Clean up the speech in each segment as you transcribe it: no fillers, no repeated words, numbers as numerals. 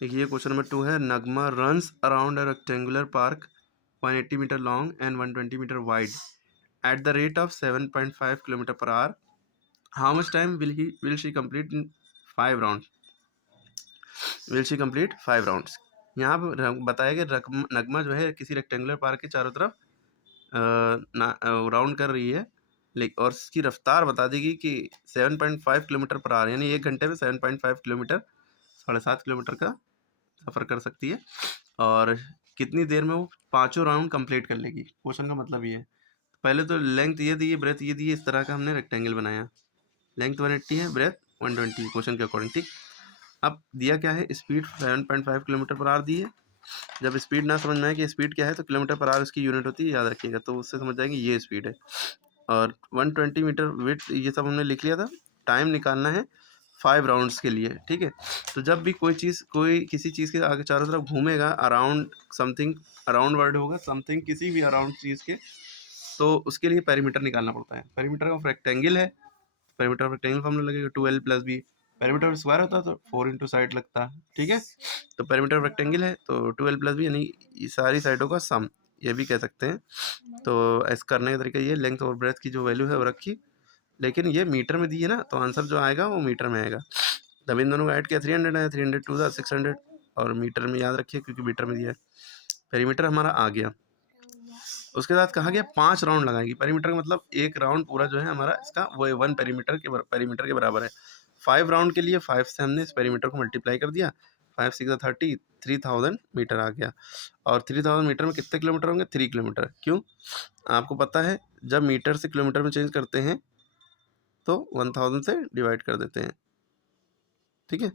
देखिए question number 2 है, Nagma runs around a rectangular park 180 metre long and 120 metre wide at the rate of 7.5 kilometer per hour. How much time will she complete in 5 rounds? Will she complete 5 rounds? यहाँ पर बताया गया नगमा जो है किसी rectangular park के चारों तरफ राउंड कर रही है, लेकिन और इसकी रफ्तार बता देगी कि 7.5 किलोमीटर पर आवर, यानी 1 घंटे में 7.5 किलोमीटर 7.5 किलोमीटर का सफ़र कर सकती है, और कितनी देर में वो पाँचों राउंड कंप्लीट कर लेगी। क्वेश्चन का मतलब ये है, पहले तो लेंथ ये दी है, ब्रेथ ये दी है, इस तरह का हमने रेक्टेंगल बनाया। लेंथ 180 है, ब्रेथ 120 क्वेश्चन के अकॉर्डिंग, ठीक। अब दिया क्या है, स्पीड 7.5 किलोमीटर पर आवर दी है। जब स्पीड ना समझ में आए कि स्पीड क्या है तो किलोमीटर पर आवर उसकी यूनिट होती है, याद रखिएगा, तो उससे समझ जाएंगे ये स्पीड है। और 120 मीटर विड्थ ये सब हमने लिख लिया था। टाइम निकालना है 5 राउंड्स के लिए, ठीक है। तो जब भी कोई किसी चीज़ के आगे चारों तरफ घूमेगा, अराउंड समथिंग, अराउंड वर्ड होगा समथिंग, किसी भी अराउंड चीज़ के, तो उसके लिए पेरीमीटर निकालना पड़ता है। पेरीमीटर ऑफ रेक्टेंगल है, पेरीमीटर ऑफ रेक्टेंगल फॉर्मूला लगेगा 2l + b। Perimeter of square होता तो 4 इंटू साइड लगता, ठीक है। तो पेरीमीटर ऑफ रेक्टेंगल है तो 2l + b, यानी सारी साइडों का सम, ये भी कह सकते हैं। तो ऐसा करने का तरीका ये, लेंथ और ब्रेथ की जो वैल्यू है वो रखी, लेकिन ये मीटर में दी है ना, तो आंसर जो आएगा वो मीटर में आएगा। तब इन दोनों को ऐड किया 300 आया, 300 टू द 600, और मीटर में याद रखिए क्योंकि मीटर में दिया है। पेरीमीटर हमारा आ गया। उसके बाद कहा गया 5 राउंड लगाएगी। पेरीमीटर का मतलब एक राउंड पूरा जो है हमारा इसका वो 1 पेरीमीटर के बराबर है। 5 राउंड के लिए 5 से हमने इस पेरीमीटर को मल्टीप्लाई कर दिया, 5 6 30, 3000 मीटर आ गया। और 3000 मीटर में कितने किलोमीटर होंगे? 3 किलोमीटर। क्यों? आपको पता है जब मीटर से किलोमीटर में चेंज करते हैं तो 1000 से डिवाइड कर देते हैं, ठीक है।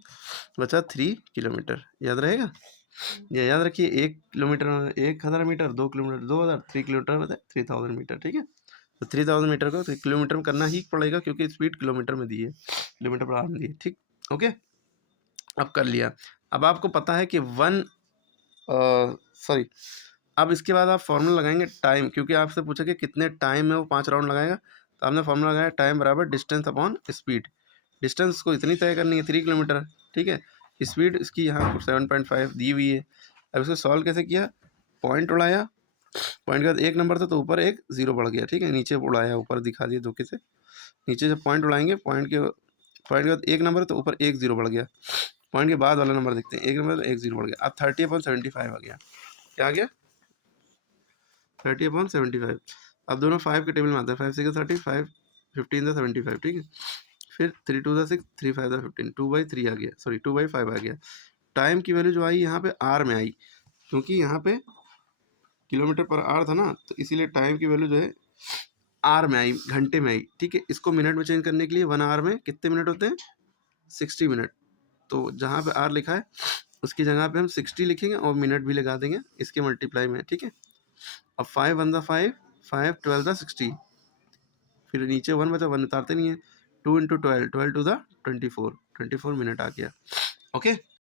बचा 3 किलोमीटर, याद रहेगा। ये याद रखिए, 1 किलोमीटर 1000 मीटर, 2 किलोमीटर 2000, 3 किलोमीटर मतलब 3000 मीटर, ठीक है। तो 3000 मीटर को किलोमीटर में करना ही पड़ेगा क्योंकि स्पीड किलोमीटर में दी है, किलोमीटर पर आवर में दी है, ठीक। ओके, अब कर लिया। अब आपको पता है कि सॉरी, अब इसके बाद आप फॉर्मूला लगाएंगे टाइम, क्योंकि आपसे पूछा कि कितने टाइम में वो 5 राउंड लगाएगा, तो आपने फॉर्मूला लगाया टाइम बराबर डिस्टेंस अपॉन स्पीड। डिस्टेंस को इतनी तय करनी है 3 किलोमीटर, ठीक है। स्पीड इसकी यहाँ 7.5 दी हुई है। अब इसको सॉल्व कैसे किया? पॉइंट उड़ाया, पॉइंट के बाद एक नंबर था तो ऊपर एक जीरो बढ़ गया, ठीक है। नीचे उड़ाया, ऊपर दिखा दिया धोखे से। नीचे जब पॉइंट उड़ाएंगे, पॉइंट के बाद एक नंबर है तो ऊपर एक जीरो बढ़ गया। पॉइंट के बाद वाला नंबर देखते हैं, एक नंबर तो एक जीरो बढ़ गया। अब 30/75 आ गया। क्या आ गया? 30/75। अब दोनों 5 के टेबल में आता है, 5 6 30, 5 15 75, ठीक है। फिर 3 2 6, 3 5 15, 2/3 आ गया, सॉरी 2/5 आ गया। टाइम की वैल्यू जो आई यहाँ पे आर में आई, क्योंकि यहाँ पे किलोमीटर पर आवर था ना, तो इसीलिए टाइम की वैल्यू जो है आर में आई, घंटे में आई, ठीक है। इसको मिनट में चेंज करने के लिए 1 आवर में कितने मिनट होते हैं? 60 मिनट। तो जहाँ पे आर लिखा है उसकी जगह पे हम 60 लिखेंगे और मिनट भी लगा देंगे इसके मल्टीप्लाई में, ठीक है। अब 5 1 द 5, 5 12 द 60, फिर नीचे 1 बचा, 1 उतारते नहीं है, 2 × 12, 12 टू द 24, 24 मिनट आ गया। ओके।